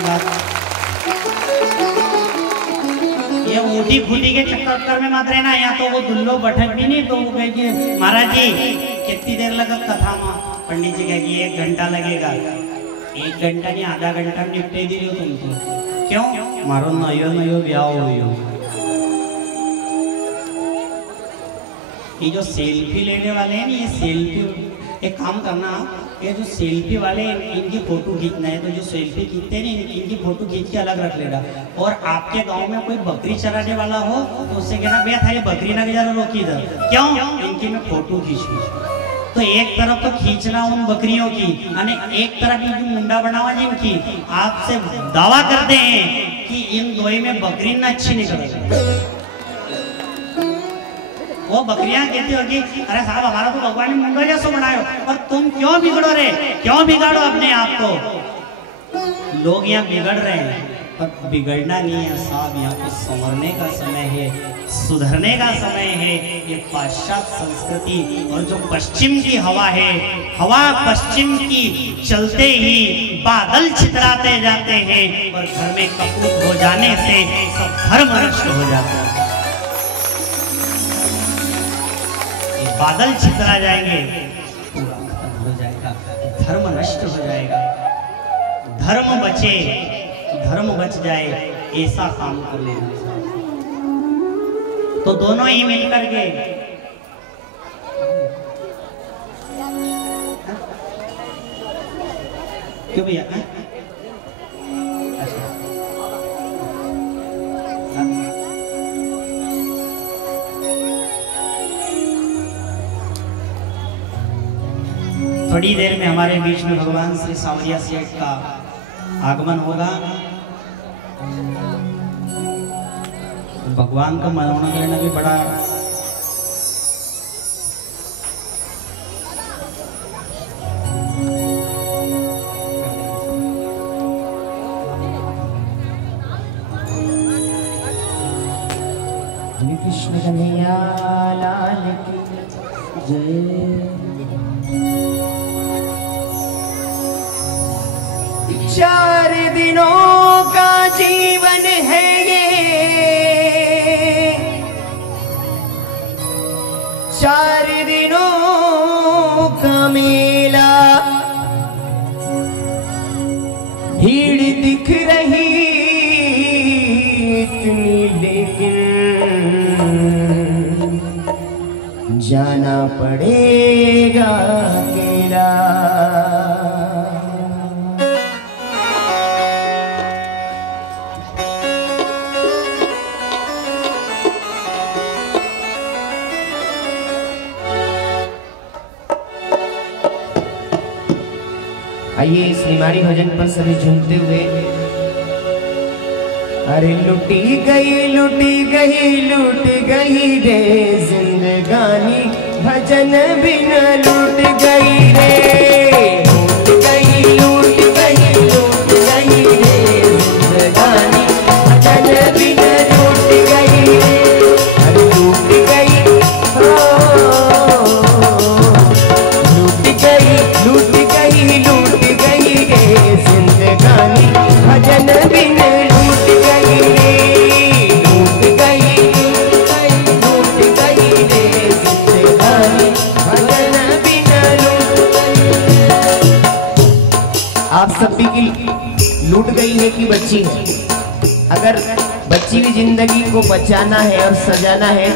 के बाद ये ऊटी फूटी के चक्कर में मत रहना। यहाँ तो वो दुल्लो बैठक भी नहीं, तो वो कहेगी महाराज जी कितनी देर लगा कथा में? पंडित जी कहेगी 1 घंटा लगेगा। 1 घंटा नहीं, आधा घंटा निपटे दी रही हो तुमको। क्यों? मारो नयो नयो ब्याह हो। ये जो सेल्फी लेने वाले हैं, ये सेल्फी, एक काम करना, ये जो सेल्फी वाले इनकी फोटो खींचना है, तो जो सेल्फी खींचते हैं इनकी फोटो खींच के अलग रख लेना। और आपके गांव में कोई बकरी चराने वाला हो तो उससे कहना भैया थारी बकरी ना गुजारा रोकी इधर। क्यों? इनकी मैं फोटो खींचूँ। तो एक तरफ तो खींचना उन बकरियों की, यानी एक तरफ इनकी मुंडा बनावा जिनकी, आपसे दावा करते हैं कि इन दोई में बकरी ना अच्छी निकलेगी। वो बकरियां कहती होगी अरे साहब हमारा तो भगवान ने मुंडा जैसा बनायो, और तुम क्यों बिगड़ो रे, क्यों बिगाड़ो अपने आप को? लोग यहाँ बिगड़ रहे हैं, पर बिगड़ना नहीं है साहब, यहाँ पे संवरने का समय है, सुधरने का समय है। ये पाश्चात्य संस्कृति और जो पश्चिम की हवा है, हवा पश्चिम की चलते ही बादल छितराते जाते हैं, और घर में कपूत हो जाने से सब धर्म नष्ट हो जाता है। बादल छितरा जाएंगे, पूरा खत्म हो जाएगा, धर्म नष्ट हो जाएगा। धर्म बचे, धर्म बच जाए, ऐसा काम कर लेना चाहिए। तो दोनों ही मिलकर के क्यों भैया? थोड़ी देर में हमारे बीच में भगवान श्री सांवरिया सेठ का आगमन होगा। भगवान का मनोरंजन करना भी बड़ा कृष्ण कन्हैया लाल की जय। 4 दिनों का जीवन है ये, 4 दिनों का मेला। भीड़ दिख रही इतनी, लेकिन जाना पड़ेगा अकेला। आइए इस निमाड़ी भजन पर सभी झूमते हुए। अरे लुटी गई लुटी गई लुट गई रे जिंदगानी, भजन बिना लूट गई रे। लूट गई लूट गई लूट गई रे जिंदगानी, भजन बिना लूट गई रे। अरे लूट गई लूट गई लूट गई लूट गई रे जिंदगानी, भजन बिना लूट गई रे। लूट गई लूट गई रे जिंदगानी, भजन बिना लूट गई। आप सभी की लूट गई है कि बच्ची है? अगर बच्ची की जिंदगी को बचाना है और सजाना है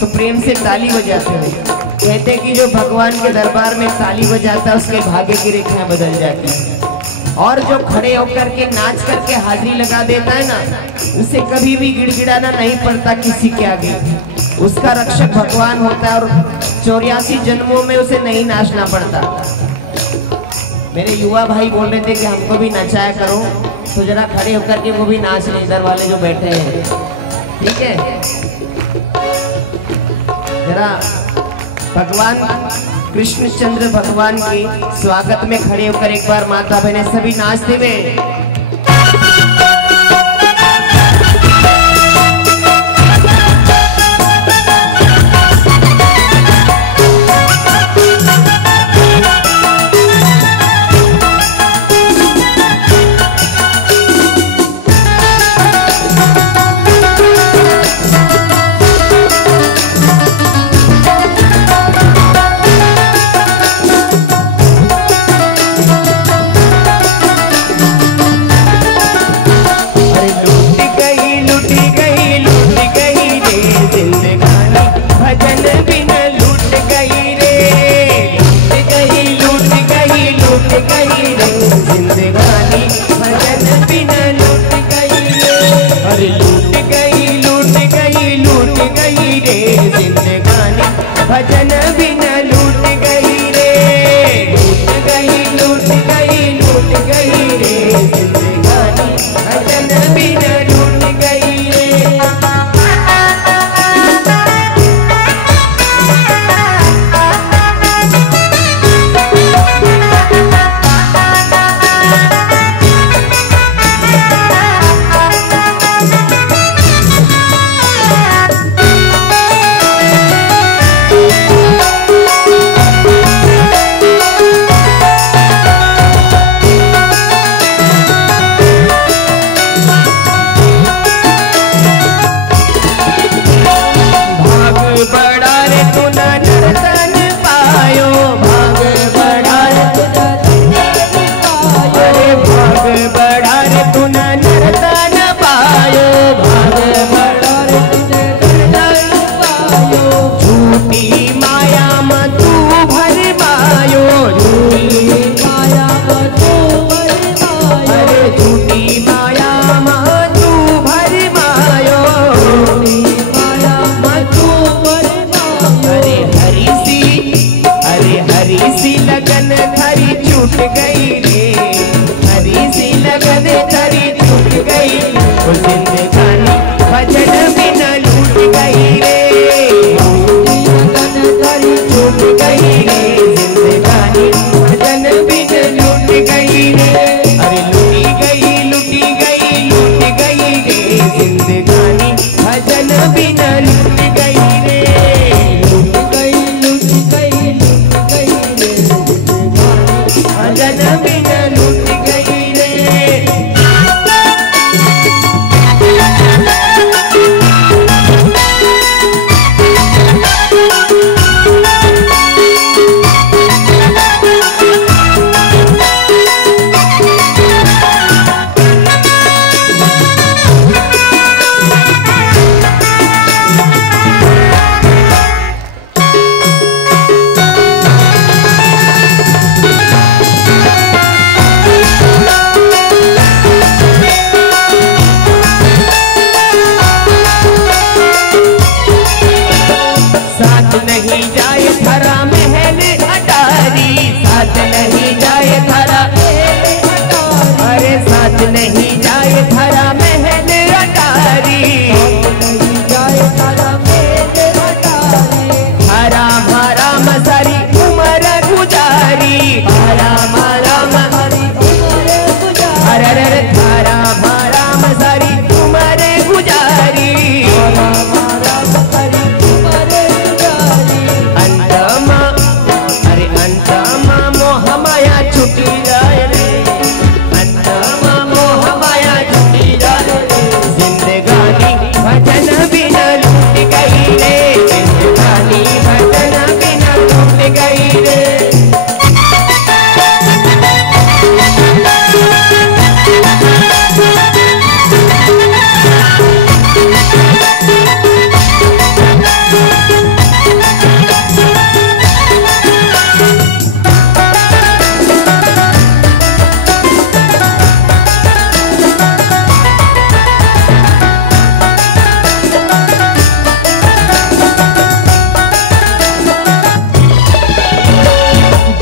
तो प्रेम से ताली बजाते हैं। कहते हैं कि जो भगवान के दरबार में ताली बजाता है उसके भाग्य की रेखाएं बदल जाती हैं। और जो खड़े होकर के नाच करके हाजिरी लगा देता है ना, उसे कभी भी गिड़गिड़ाना नहीं पड़ता किसी के आगे। उसका रक्षक भगवान होता है और 84 जन्मों में उसे नहीं नाचना पड़ता। मेरे युवा भाई बोल रहे थे कि हमको भी नचाया करो, तो जरा खड़े होकर के वो भी नाच लें, इधर वाले जो बैठे हैं, ठीक है? जरा भगवान कृष्णचंद्र भगवान की स्वागत में खड़े होकर एक बार माता बहने सभी नाचते हुए। साथ नहीं जाए थारा महल अटारी, हराम हराम सारी उमर गुजारी, हराम हराम अरे हराम हराम सारी उमर गुजारी, अंतमा अरे अंतमा मोह माया छुटी जाए रे, अंतमा मोह माया छुटी जाए रे, जिंदगानी भजन बिना लूट गई रे, जिंदगानी भजन बिना लूट गई रे।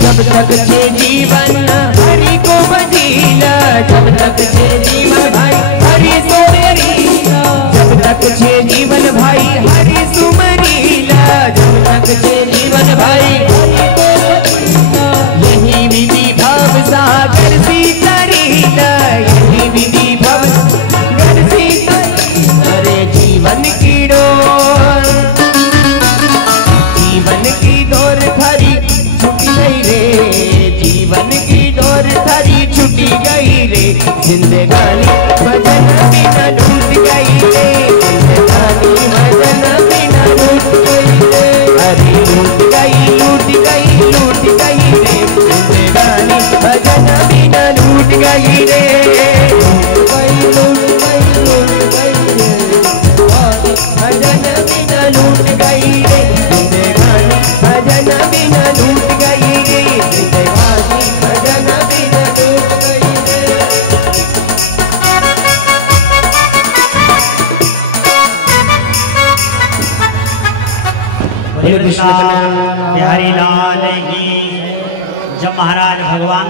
जब तक छे जीवन हरि को बजीला, जब तक छे जीवन भाई हरि सुमरीला, जब तक छे जीवन भाई हरि सुमरीला, जब तक छे जीवन भाई यही विधि भव सागर सी तरीला, यही विधि भव सागर सी तरीला। अरे जीवन की डोर, जीवन की डोर थारी छुटी गई रे, जीवन की डोर थारी छुटी गई रे, जिंदगानी भजन बिना लूट गई रे, जिंदगानी भजन बिना लूट गई रे, अरे लूट गई लूट गई लूट गई रे, जिंदगानी भजन बिना लूट गई रे, लूट गई लूट गई रे, भजन बिना लूट गई रे, जिंदगानी भजन बिना लूट गई रे, जिंदगानी भजन बिना लूट गई रे। बोले कृष्ण बिहारी लाल की जब महाराज भगवान